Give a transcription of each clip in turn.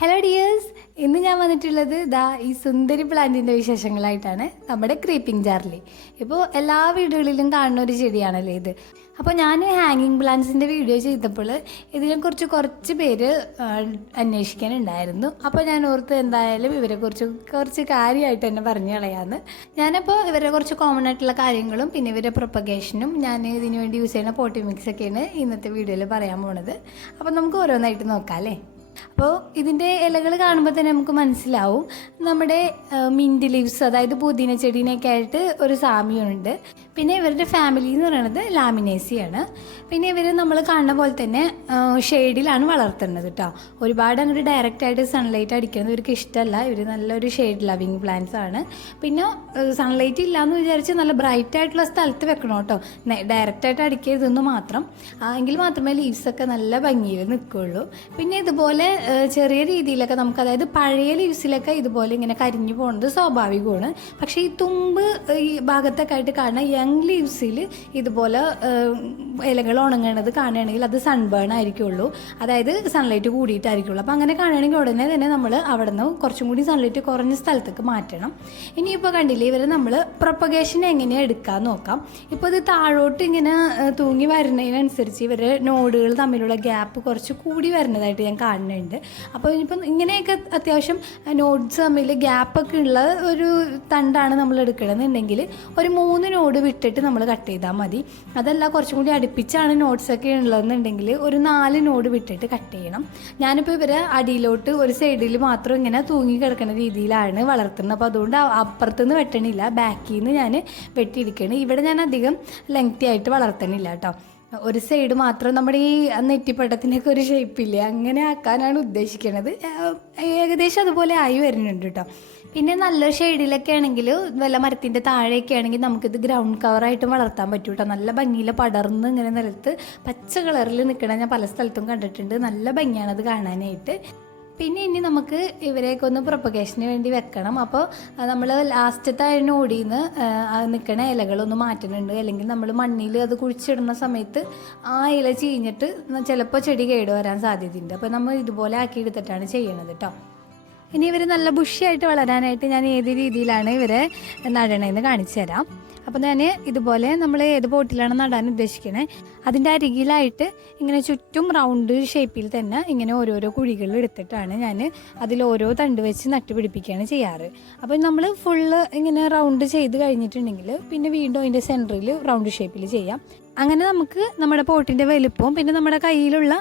Hello dears, ഇന്ന് ഞാൻ വന്നിട്ടുള്ളത് ഈ സുന്ദരി പ്ലാന്റിൻ്റെ വിശേഷങ്ങളായിട്ടാണ്. നമ്മുടെ ക്രീപ്പിംഗ് ജാറിൽ ഇപ്പോൾ എല്ലാ വീടുകളിലും കാണുന്ന ഒരു ചെടിയാണല്ലോ ഇത്. അപ്പോൾ ഞാൻ ഹാങ്ങിങ് പ്ലാന്റ്സിൻ്റെ വീഡിയോ ചെയ്തപ്പോൾ ഇതിനെക്കുറിച്ച് കുറച്ച് പേര് അന്വേഷിക്കാനുണ്ടായിരുന്നു. അപ്പോൾ ഞാൻ ഓർത്ത് എന്തായാലും ഇവരെക്കുറിച്ച് കുറച്ച് കാര്യമായിട്ട് തന്നെ പറഞ്ഞു കളയാമെന്ന്. ഞാനപ്പോൾ ഇവരെ കുറച്ച് കോമൺ ആയിട്ടുള്ള കാര്യങ്ങളും പിന്നെ ഇവരുടെ പ്രൊപ്പഗേഷനും ഞാൻ ഇതിനു വേണ്ടി യൂസ് ചെയ്യുന്ന പോട്ടി മിക്സൊക്കെയാണ് ഇന്നത്തെ വീഡിയോയിൽ പറയാൻ പോണത്. അപ്പോൾ നമുക്ക് ഓരോന്നായിട്ട് നോക്കാം അല്ലേ. അപ്പോൾ ഇതിൻ്റെ ഇലകൾ കാണുമ്പോൾ തന്നെ നമുക്ക് മനസ്സിലാവും നമ്മുടെ മിൻറ്റ് ലീവ്സ്, അതായത് പുതിന ചെടീനൊക്കെ ആയിട്ട് ഒരു സാമ്യമുണ്ട്. പിന്നെ ഇവരുടെ ഫാമിലി എന്ന് പറയുന്നത് ലാമിനേസിയാണ്. പിന്നെ ഇവർ നമ്മൾ കാണുന്ന പോലെ തന്നെ ഷെയ്ഡിലാണ് വളർത്തുന്നത് കേട്ടോ. ഒരുപാട് അങ്ങോട്ട് ഡയറക്റ്റായിട്ട് സൺലൈറ്റ് അടിക്കുന്നത് ഇവർക്ക് ഇഷ്ടമല്ല. ഇവർ നല്ലൊരു ഷെയ്ഡ് ലവിങ് പ്ലാന്റ്സ് ആണ്. പിന്നെ സൺലൈറ്റ് ഇല്ലയെന്ന് വിചാരിച്ച് നല്ല ബ്രൈറ്റ് ആയിട്ടുള്ള സ്ഥലത്ത് വെക്കണം കേട്ടോ. ഡയറക്റ്റായിട്ട് അടിക്കരുതെന്ന് മാത്രം, എങ്കിൽ മാത്രമേ ലീവ്സൊക്കെ നല്ല ഭംഗിയിൽ നിൽക്കുകയുള്ളൂ. പിന്നെ ഇതുപോലെ ചെറിയ രീതിയിലൊക്കെ നമുക്ക്, അതായത് പഴയ ലീവ്സിലൊക്കെ ഇതുപോലെ ഇങ്ങനെ കരിഞ്ഞു പോകുന്നത് സ്വാഭാവികമാണ്. പക്ഷേ ഈ തുമ്പ് ഈ ഭാഗത്തൊക്കെ ആയിട്ട് കാണുന്ന യങ് ലീവ്സിൽ ഇതുപോലെ ഇലകൾ ഉണങ്ങണത് കാണുകയാണെങ്കിൽ അത് സൺബേൺ ആയിരിക്കുള്ളൂ, അതായത് സൺലൈറ്റ് കൂടിയിട്ടായിരിക്കുള്ളൂ. അപ്പോൾ അങ്ങനെ കാണുകയാണെങ്കിൽ ഉടനെ തന്നെ നമ്മൾ അവിടെ നിന്ന് കുറച്ചും കൂടി സൺലൈറ്റ് കുറഞ്ഞ സ്ഥലത്തേക്ക് മാറ്റണം. ഇനിയിപ്പോൾ കണ്ടില്ലേ, ഇവരെ നമ്മൾ പ്രൊപ്പഗേഷൻ എങ്ങനെയാണ് എടുക്കാമെന്ന് നോക്കാം. ഇപ്പോൾ ഇത് താഴോട്ട് ഇങ്ങനെ തൂങ്ങി വരുന്നതിനനുസരിച്ച് ഇവരെ നോഡുകൾ തമ്മിലുള്ള ഗ്യാപ്പ് കുറച്ച് കൂടി വരുന്നതായിട്ട് ഞാൻ കാണുന്നുണ്ട്. അപ്പോൾ ഇനിയിപ്പം ഇങ്ങനെയൊക്കെ അത്യാവശ്യം നോഡ്സ് തമ്മിൽ ഗ്യാപ്പൊക്കെ ഉള്ള ഒരു തണ്ടാണ് നമ്മൾ എടുക്കണമെന്നുണ്ടെങ്കിൽ ഒരു 3 നോഡ് വിട്ടിട്ട് നമ്മൾ കട്ട് ചെയ്താൽ മതി. അതല്ല കുറച്ചും കൂടി അടുപ്പിച്ചാണ് നോട്ട്സൊക്കെ ഉള്ളതെന്നുണ്ടെങ്കിൽ ഒരു 4 നോഡ് വിട്ടിട്ട് കട്ട് ചെയ്യണം. ഞാനിപ്പോൾ ഇവരെ അടിയിലോട്ട് ഒരു സൈഡിൽ മാത്രം ഇങ്ങനെ തൂങ്ങി കിടക്കുന്ന രീതിയിലാണ് വളർത്തുന്നത്. അപ്പോൾ അതുകൊണ്ട് അപ്പുറത്തുനിന്ന് വെട്ടണില്ല, ബാക്കിൽ നിന്ന് ഞാൻ വെട്ടിയിരിക്കുകയാണ്. ഇവിടെ ഞാൻ അധികം ലെങ്തി ആയിട്ട് വളർത്തണില്ല കേട്ടോ. ഒരു സൈഡ് മാത്രം നമ്മുടെ ഈ നെറ്റിപ്പട്ടത്തിനൊക്കെ ഒരു ഷേപ്പില്ലേ, അങ്ങനെ ആക്കാനാണ് ഉദ്ദേശിക്കുന്നത്. ഏകദേശം അതുപോലെ ആയി വരുന്നുണ്ട് കേട്ടോ. പിന്നെ നല്ല ഷെയ്ഡിലൊക്കെ ആണെങ്കിൽ വല്ല മരത്തിൻ്റെ താഴെയൊക്കെ ആണെങ്കിൽ നമുക്കിത് ഗ്രൗണ്ട് കവറായിട്ട് വളർത്താൻ പറ്റും കേട്ടോ. നല്ല ഭംഗിയിൽ പടർന്ന് ഇങ്ങനെ നിലത്ത് പച്ച കളറിൽ നിൽക്കണ ഞാൻ പല സ്ഥലത്തും കണ്ടിട്ടുണ്ട്. നല്ല ഭംഗിയാണത് കാണാനായിട്ട്. പിന്നെ ഇനി നമുക്ക് ഇവരെയൊക്കെ ഒന്ന് പ്രൊപ്പഗേഷന് വേണ്ടി വെക്കണം. അപ്പോൾ നമ്മൾ ലാസ്റ്റത്തെ നോടിൽ നിന്ന് നിൽക്കണ ഇലകളൊന്ന് മാറ്റുന്നുണ്ട്. അല്ലെങ്കിൽ നമ്മൾ മണ്ണിൽ അത് കുഴിച്ചിടുന്ന സമയത്ത് ആ ഇല ചീഞ്ഞിട്ട് ചിലപ്പോൾ ചെടി കേടുവരാൻ സാധ്യതയുണ്ട്. അപ്പോൾ നമ്മൾ ഇതുപോലെ ആക്കിയെടുത്തിട്ടാണ് ചെയ്യണത് കേട്ടോ. ഇനി ഇവർ നല്ല ബുഷിയായിട്ട് വളരാനായിട്ട് ഞാൻ ഏത് രീതിയിലാണ് ഇവരെ നടണേന്ന് കാണിച്ചു തരാം. അപ്പോൾ ഞാൻ ഇതുപോലെ നമ്മൾ ഏത് പോട്ടിലാണ് നടാൻ ഉദ്ദേശിക്കണേ അതിൻ്റെ അരികിലായിട്ട് ഇങ്ങനെ ചുറ്റും റൗണ്ട് ഷേപ്പിൽ തന്നെ ഇങ്ങനെ ഓരോരോ കുഴികൾ എടുത്തിട്ടാണ് ഞാൻ അതിൽ ഓരോ തണ്ട് വെച്ച് നട്ടുപിടിപ്പിക്കുകയാണ് ചെയ്യാറ്. അപ്പോൾ നമ്മൾ ഫുള്ള് ഇങ്ങനെ റൗണ്ട് ചെയ്ത് കഴിഞ്ഞിട്ടുണ്ടെങ്കിൽ പിന്നെ വീണ്ടും അതിൻ്റെ സെൻറ്ററിൽ റൗണ്ട് ഷേപ്പിൽ ചെയ്യാം. അങ്ങനെ നമുക്ക് നമ്മുടെ പോട്ടിൻ്റെ വലുപ്പവും പിന്നെ നമ്മുടെ കയ്യിലുള്ള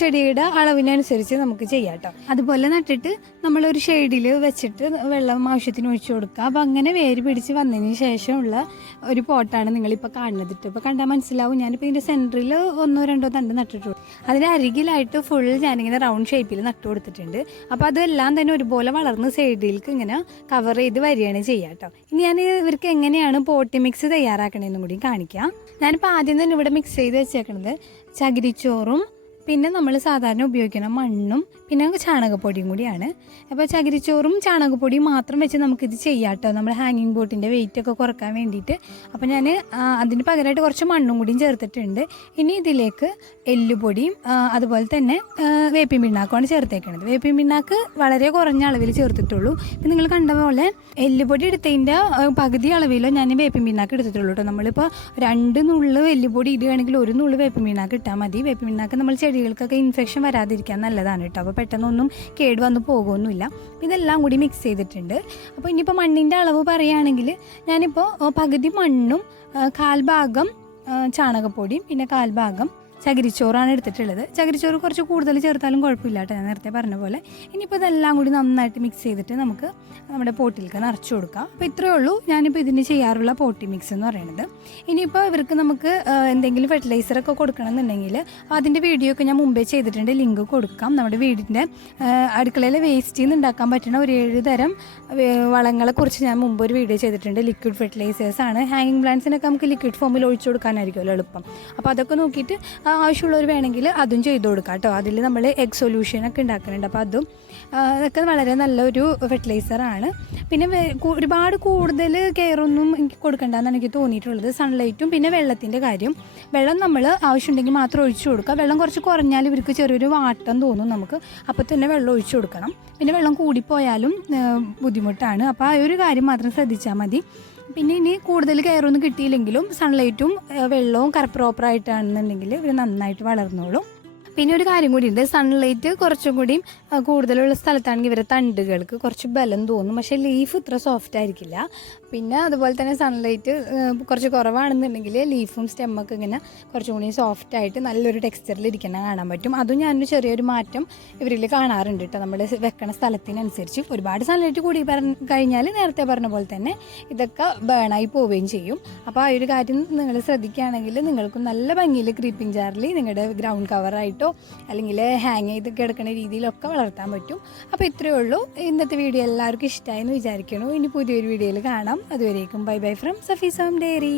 ചെടിയുടെ അളവിനനുസരിച്ച് നമുക്ക് ചെയ്യാം കേട്ടോ. അതുപോലെ നട്ടിട്ട് നമ്മളൊരു ഷെയ്ഡിൽ വെച്ചിട്ട് വെള്ളം ആവശ്യത്തിന് ഒഴിച്ചു കൊടുക്കുക. അപ്പോൾ അങ്ങനെ വേര് പിടിച്ച് വന്നതിന് ശേഷമുള്ള ഒരു പോട്ടാണ് നിങ്ങളിപ്പോൾ കാണുന്നത്. ഇപ്പോൾ കണ്ടാൽ മനസ്സിലാവും. ഞാനിപ്പോൾ ഇതിൻ്റെ സെൻറ്ററിൽ 1-2 തണ്ട് നട്ടിട്ടുള്ളൂ. അതിൻ്റെ അരികിലായിട്ട് ഫുൾ ഞാനിങ്ങനെ റൗണ്ട് ഷേപ്പിൽ നട്ടു കൊടുത്തിട്ടുണ്ട്. അപ്പോൾ അതെല്ലാം തന്നെ ഒരുപോലെ വളർന്ന് സൈഡിലേക്ക് ഇങ്ങനെ കവർ ചെയ്ത് വരികയാണ് ചെയ്യുക കേട്ടോ. ഇനി ഞാൻ ഇവർക്ക് എങ്ങനെയാണ് പോട്ടി മിക്സ് തയ്യാറാക്കണമെന്നും കൂടി കാണിക്കാം. ഞാനിപ്പോൾ ആദ്യം തന്നെ ഇവിടെ മിക്സ് ചെയ്ത് വെച്ചേക്കുന്നത് ചകിരിച്ചോറും പിന്നെ നമ്മൾ സാധാരണ ഉപയോഗിക്കുന്ന മണ്ണും പിന്നെ ചാണകപ്പൊടിയും കൂടിയാണ്. അപ്പോൾ ചകിരിച്ചോറും ചാണകപ്പൊടിയും മാത്രം വെച്ച് നമുക്കിത് ചെയ്യാം കേട്ടോ, നമ്മുടെ ഹാങ്ങിങ് ബോട്ടിൻ്റെ വെയിറ്റൊക്കെ കുറക്കാൻ വേണ്ടിയിട്ട്. അപ്പോൾ ഞാൻ അതിന് പകരമായിട്ട് കുറച്ച് മണ്ണും കൂടിയും ചേർത്തിട്ടുണ്ട്. ഇനി ഇതിലേക്ക് എല്ലുപൊടിയും അതുപോലെ തന്നെ വേപ്പിൻ പിണ്ണാക്കുമാണ് ചേർത്തേക്കുന്നത്. വേപ്പിൻ പിണ്ണാക്ക് വളരെ കുറഞ്ഞ അളവിൽ ചേർത്തിട്ടുള്ളൂ. ഇപ്പം നിങ്ങൾ കണ്ട പോലെ എല്ലുപൊടി എടുത്തതിൻ്റെ പകുതി അളവിലോ ഞാൻ വേപ്പിൻ പിണ്ണാക്ക് എടുത്തിട്ടുള്ളൂ കേട്ടോ. നമ്മളിപ്പോൾ 2 നുള്ള് എല്ലുപൊടി ഇടുകയാണെങ്കിൽ 1 നുള്ള് വേപ്പിൻ പിണ്ണാക്ക് ഇട്ടാൽ മതി. വേപ്പിൻ പിണ്ണാക്ക് നമ്മൾ ചെടികൾക്കൊക്കെ ഇൻഫെക്ഷൻ വരാതിരിക്കാൻ നല്ലതാണ് കേട്ടോ. അപ്പോൾ പെട്ടെന്നൊന്നും കേട് വന്ന് പോകുമൊന്നുമില്ല. ഇതെല്ലാം കൂടി മിക്സ് ചെയ്തിട്ടുണ്ട്. അപ്പോൾ ഇനിയിപ്പോൾ മണ്ണിൻ്റെ അളവ് പറയുകയാണെങ്കിൽ ഞാനിപ്പോൾ പകുതി മണ്ണും 1/4 ഭാഗം ചാണകപ്പൊടിയും പിന്നെ 1/4 ഭാഗം ചകിരിച്ചോറാണ് എടുത്തിട്ടുള്ളത്. ചകിരിച്ചോറ് കുറച്ച് കൂടുതൽ ചേർത്താലും കുഴപ്പമില്ല കേട്ടോ, ഞാൻ നേരത്തെ പറഞ്ഞ പോലെ. ഇനിയിപ്പോൾ ഇതെല്ലാം കൂടി നന്നായിട്ട് മിക്സ് ചെയ്തിട്ട് നമുക്ക് നമ്മുടെ പോട്ടിലേക്ക് നിറച്ച് കൊടുക്കാം. അപ്പോൾ ഇത്രയേ ഉള്ളൂ ഞാനിപ്പോൾ ഇതിന് ചെയ്യാറുള്ള പോട്ടി മിക്സ് എന്ന് പറയുന്നത്. ഇനിയിപ്പോൾ ഇവർക്ക് നമുക്ക് എന്തെങ്കിലും ഫെർട്ടിലൈസറൊക്കെ കൊടുക്കണമെന്നുണ്ടെങ്കിൽ അതിൻ്റെ വീഡിയോ ഒക്കെ ഞാൻ മുമ്പേ ചെയ്തിട്ടുണ്ട്, ലിങ്ക് കൊടുക്കാം. നമ്മുടെ വീടിൻ്റെ അടുക്കളയിലെ വേസ്റ്റിൽ നിന്ന് ഉണ്ടാക്കാൻ പറ്റുന്ന ഒരു 7 തരം വളങ്ങളെക്കുറിച്ച് ഞാൻ മുമ്പ് ഒരു വീഡിയോ ചെയ്തിട്ടുണ്ട്. ലിക്വിഡ് ഫെർട്ടിലൈസേഴ്സാണ്. ഹാങ്ങിങ് പ്ലാന്റ്സിനൊക്കെ നമുക്ക് ലിക്വിഡ് ഫോമിൽ ഒഴിച്ചു കൊടുക്കാനായിരിക്കുമല്ലോ എളുപ്പം. അപ്പോൾ അതൊക്കെ നോക്കിയിട്ട് ആവശ്യമുള്ളവർ വേണമെങ്കിൽ അതും ചെയ്ത് കൊടുക്കാം കേട്ടോ. അതിൽ നമ്മൾ എഗ് സൊല്യൂഷനൊക്കെ ഉണ്ടാക്കുന്നുണ്ട്. അപ്പോൾ അതും അതൊക്കെ വളരെ നല്ലൊരു ഫെർട്ടിലൈസറാണ്. പിന്നെ ഒരുപാട് കൂടുതൽ കെയറൊന്നും എനിക്ക് കൊടുക്കേണ്ടതെന്നാണ് എനിക്ക് തോന്നിയിട്ടുള്ളത്. സൺലൈറ്റും പിന്നെ വെള്ളത്തിൻ്റെ കാര്യം. വെള്ളം നമ്മൾ ആവശ്യമുണ്ടെങ്കിൽ മാത്രം ഒഴിച്ചു കൊടുക്കുക. വെള്ളം കുറച്ച് കുറഞ്ഞാൽ ഇവർക്ക് ചെറിയൊരു വാട്ടം തോന്നും നമുക്ക്. അപ്പോൾ തന്നെ വെള്ളം ഒഴിച്ചു കൊടുക്കണം. പിന്നെ വെള്ളം കൂടിപ്പോയാലും ബുദ്ധിമുട്ടാണ്. അപ്പോൾ ആ ഒരു കാര്യം മാത്രം ശ്രദ്ധിച്ചാൽ മതി. പിന്നെ ഇനി കൂടുതൽ കെയറൊന്നും കിട്ടിയില്ലെങ്കിലും സൺലൈറ്റും വെള്ളവും പ്രോപ്പറായിട്ടാണെന്നുണ്ടെങ്കിൽ ഇവർ നന്നായിട്ട് വളർന്നോളും. പിന്നെ ഒരു കാര്യം കൂടി ഉണ്ട്, സൺലൈറ്റ് കുറച്ചും കൂടി കൂടുതലുള്ള സ്ഥലത്താണെങ്കിൽ ഇവരെ തണ്ടുകൾക്ക് കുറച്ച് ബലം തോന്നും, പക്ഷേ ലീഫ് ഇത്ര സോഫ്റ്റ് ആയിരിക്കില്ല. പിന്നെ അതുപോലെ തന്നെ സൺലൈറ്റ് കുറച്ച് കുറവാണെന്നുണ്ടെങ്കിൽ ലീഫും സ്റ്റെമ്മൊക്കെ ഇങ്ങനെ കുറച്ചും കൂടി സോഫ്റ്റായിട്ട് നല്ലൊരു ടെക്സ്ചറിൽ ഇരിക്കണം കാണാൻ പറ്റും. അതും ഞാനൊരു ചെറിയൊരു മാറ്റം ഇവരിൽ കാണാറുണ്ട് കേട്ടോ, നമ്മൾ വെക്കണ സ്ഥലത്തിനനുസരിച്ച്. ഒരുപാട് സൺലൈറ്റ് കൂടി കഴിഞ്ഞാൽ നേരത്തെ പറഞ്ഞ പോലെ തന്നെ ഇതൊക്കെ ബേണായി പോവുകയും ചെയ്യും. അപ്പോൾ ആ ഒരു കാര്യം നിങ്ങൾ ശ്രദ്ധിക്കുകയാണെങ്കിൽ നിങ്ങൾക്കും നല്ല ഭംഗിയിൽ ക്രീപ്പിംഗ് ജാറിൽ നിങ്ങളുടെ ഗ്രൗണ്ട് കവറായിട്ടോ അല്ലെങ്കിൽ ഹാങ് ചെയ്ത് കിടക്കുന്ന രീതിയിലൊക്കെ വളർത്താൻ പറ്റും. അപ്പോൾ ഇത്രയേ ഉള്ളൂ. ഇന്നത്തെ വീഡിയോ എല്ലാവർക്കും ഇഷ്ടമായി എന്ന് വിചാരിക്കണു. ഇനി പുതിയൊരു വീഡിയോയിൽ കാണാം. അതുവരേക്കും bye bye from Safees home diary.